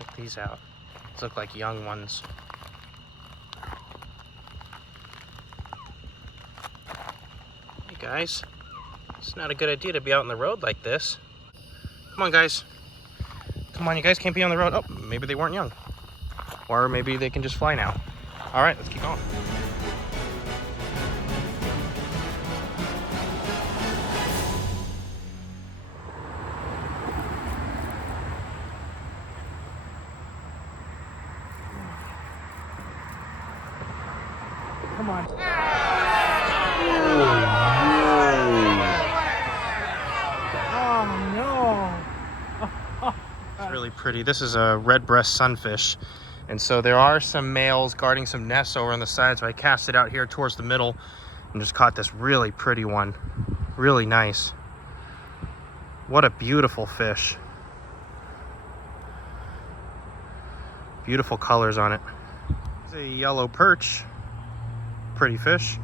Check these out. These look like young ones. Hey guys, it's not a good idea to be out on the road like this. Come on guys. Come on, you guys can't be on the road. Oh, maybe they weren't young. Or maybe they can just fly now. All right, let's keep going. Come on. Oh no. It's really pretty. This is a red-breast sunfish. And so there are some males guarding some nests over on the side. So I cast it out here towards the middle and just caught this really pretty one. Really nice. What a beautiful fish. Beautiful colors on it. It's a yellow perch. Pretty fish.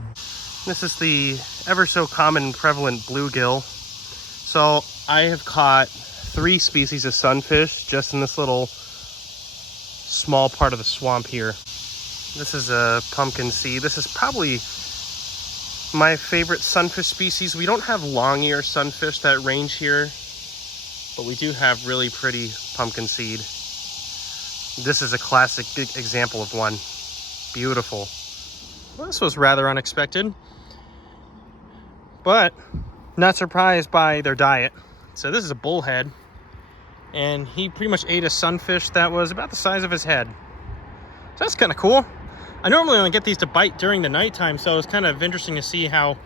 This is the ever so common prevalent bluegill. So I have caught 3 species of sunfish just in this little small part of the swamp here. This is a pumpkin seed. This is probably my favorite sunfish species. We don't have long ear sunfish that range here, but we do have really pretty pumpkin seed. This is a classic big example of one. Beautiful. Well, this was rather unexpected, but not surprised by their diet. So this is a bullhead, and he pretty much ate a sunfish that was about the size of his head. So that's kind of cool. I normally only get these to bite during the nighttime, so it's kind of interesting to see how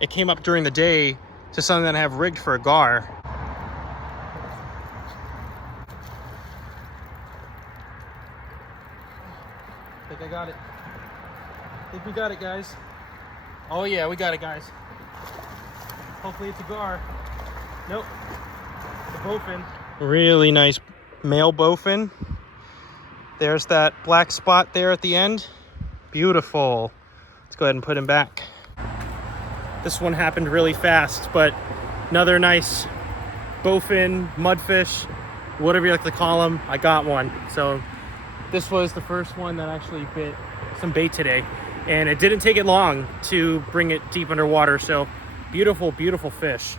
it came up during the day to something that I have rigged for a gar. I think I got it. I think we got it, guys. Oh yeah, we got it, guys. Hopefully it's a gar. Nope. The bowfin. Really nice male bowfin. There's that black spot there at the end. Beautiful. Let's go ahead and put him back. This one happened really fast, but another nice bowfin, mudfish, whatever you like to call them. I got one. So this was the first one that actually bit some bait today. And it didn't take it long to bring it deep underwater. So beautiful, beautiful fish.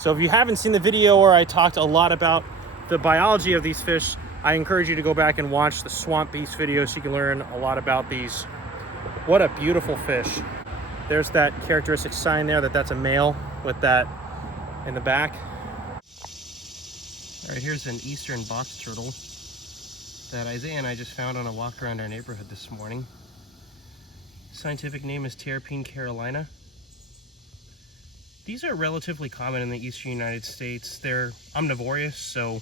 So if you haven't seen the video where I talked a lot about the biology of these fish, I encourage you to go back and watch the Swamp Beast video so you can learn a lot about these. What a beautiful fish. There's that characteristic sign there that's a male with that in the back. All right, here's an eastern box turtle that Isaiah and I just found on a walk around our neighborhood this morning. Scientific name is Herping carolina. These are relatively common in the eastern United States. They're omnivorous, so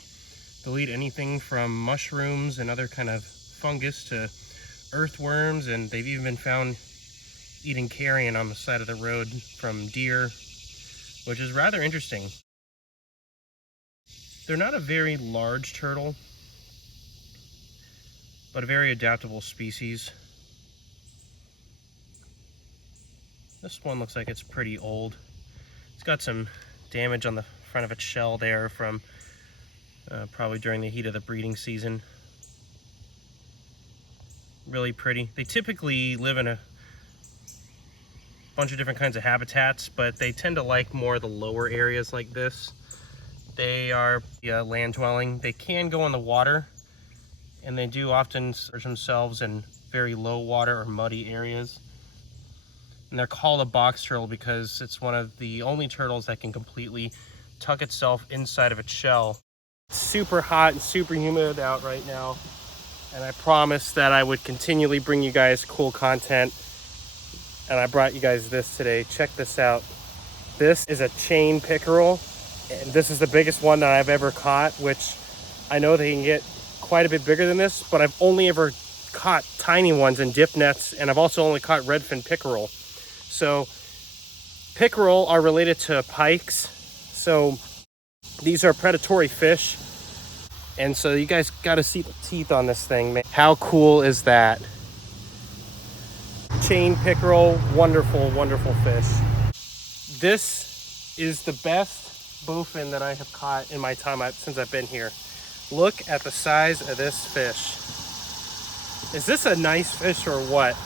they'll eat anything from mushrooms and other kind of fungus to earthworms, and they've even been found eating carrion on the side of the road from deer, which is rather interesting. They're not a very large turtle, but a very adaptable species. This one looks like it's pretty old. It's got some damage on the front of its shell there from probably during the heat of the breeding season. Really pretty. They typically live in a bunch of different kinds of habitats, but they tend to like more the lower areas like this. They are land dwelling. They can go in the water, and they do often search themselves in very low water or muddy areas. And they're called a box turtle because it's one of the only turtles that can completely tuck itself inside of its shell. It's super hot and super humid out right now, and I promised that I would continually bring you guys cool content, and I brought you guys this today. Check this out. This is a chain pickerel, and this is the biggest one that I've ever caught, which I know they can get quite a bit bigger than this, but I've only ever caught tiny ones in dip nets, and I've also only caught redfin pickerel. So pickerel are related to pikes, so these are predatory fish, and so you guys got to see the teeth on this thing, man. How cool is that? Chain pickerel, wonderful, wonderful fish. This is the best bowfin that I have caught in my time since I've been here. Look at the size of this fish. Is this a nice fish or what?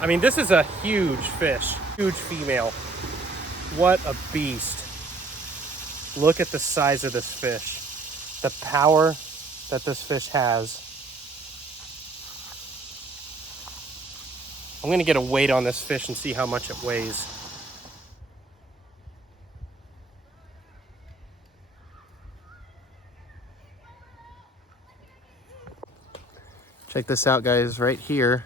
I mean, this is a huge fish, huge female. What a beast. Look at the size of this fish. The power that this fish has. I'm gonna get a weight on this fish and see how much it weighs. Check this out, guys. Right here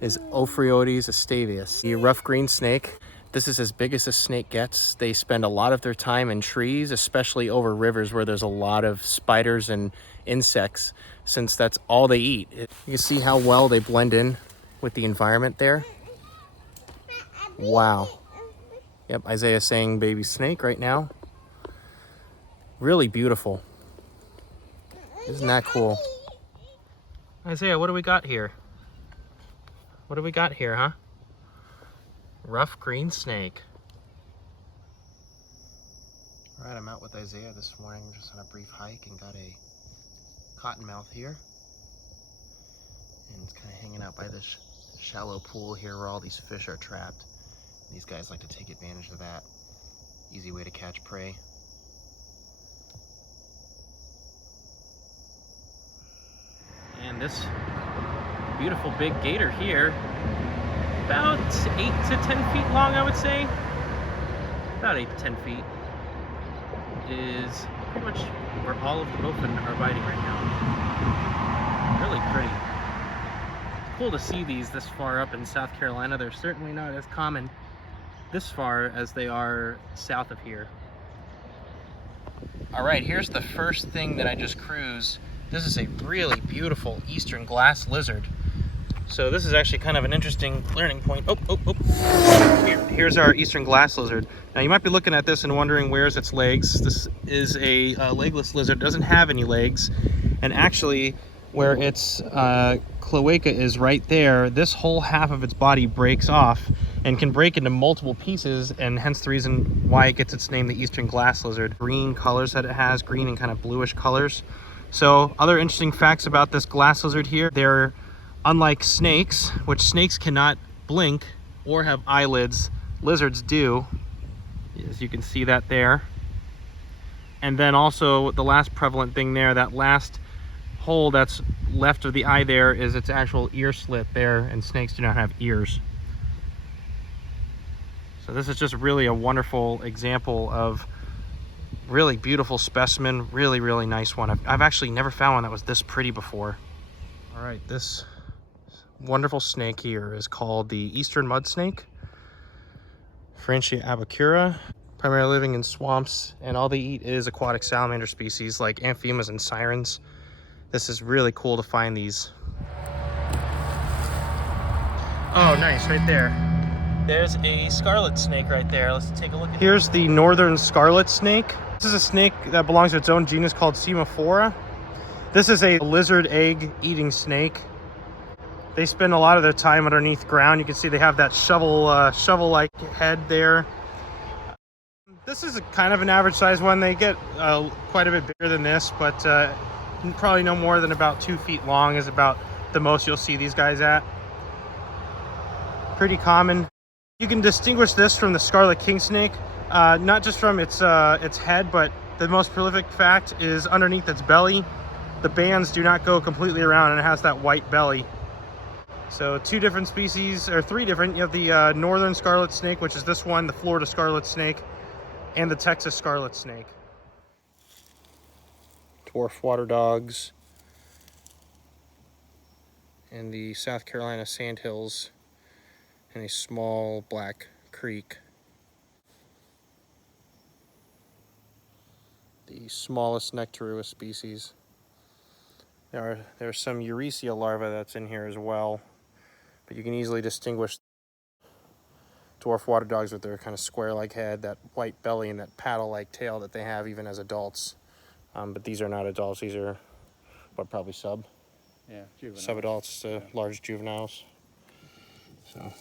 is Ophriotes astavius, the rough green snake. This is as big as a snake gets. They spend a lot of their time in trees, especially over rivers where there's a lot of spiders and insects, since that's all they eat. You can see how well they blend in with the environment there. Wow. Yep, Isaiah's saying baby snake right now. Really beautiful. Isn't that cool? Isaiah, what do we got here? What do we got here, huh? Rough green snake. All right, I'm out with Isaiah this morning, just on a brief hike, and got a cottonmouth here. And it's kind of hanging out by this shallow pool here where all these fish are trapped. These guys like to take advantage of that. Easy way to catch prey. And this beautiful big gator here, about 8 to 10 feet long, I would say. About 8 to 10 feet. Is pretty much where all of the bowfin are biting right now. Really pretty. It's cool to see these this far up in South Carolina. They're certainly not as common this far as they are south of here. All right, here's the first thing that I just cruised. This is a really beautiful eastern glass lizard. So this is actually kind of an interesting learning point. Here's our eastern glass lizard. Now you might be looking at this and wondering where's its legs. This is a legless lizard, doesn't have any legs. And actually where its cloaca is right there, this whole half of its body breaks off and can break into multiple pieces, and hence the reason why it gets its name, the eastern glass lizard. Green colors that it has, green and kind of bluish colors. So other interesting facts about this glass lizard here, they're unlike snakes, which snakes cannot blink or have eyelids, lizards do, as you can see that there. And then also the last prevalent thing there, that last hole that's left of the eye there is its actual ear slit there, and snakes do not have ears. So this is just really a wonderful example of really beautiful specimen, really, really nice one. I've actually never found one that was this pretty before. All right, this wonderful snake here is called the eastern mud snake, Franchia abacura, primarily living in swamps, and all they eat is aquatic salamander species like amphibians and sirens. This is really cool to find these. Oh, nice, right there. There's a scarlet snake right there. Let's take a look at it. Here's the northern scarlet snake. This is a snake that belongs to its own genus called Semaphora. This is a lizard egg eating snake. They spend a lot of their time underneath ground. You can see they have that shovel-like head there. This is kind of an average size one. They get quite a bit bigger than this, but probably no more than about 2 feet long is about the most you'll see these guys at. Pretty common. You can distinguish this from the scarlet king snake, not just from its head, but the most prolific fact is underneath its belly. The bands do not go completely around, and it has that white belly. So 2 different species, or 3 different. You have the northern scarlet snake, which is this one, the Florida scarlet snake, and the Texas scarlet snake. Dwarf water dogs, and the South Carolina sandhills, and a small black creek. The smallest Nectarua species. There's some Eurecia larvae that's in here as well, but you can easily distinguish dwarf water dogs with their kind of square-like head, that white belly, and that paddle-like tail that they have even as adults. But these are not adults. These are, what, probably sub-adults to large juveniles. So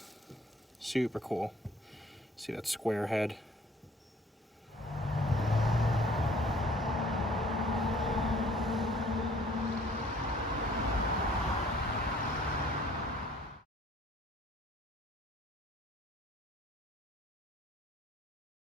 super cool. See that square head.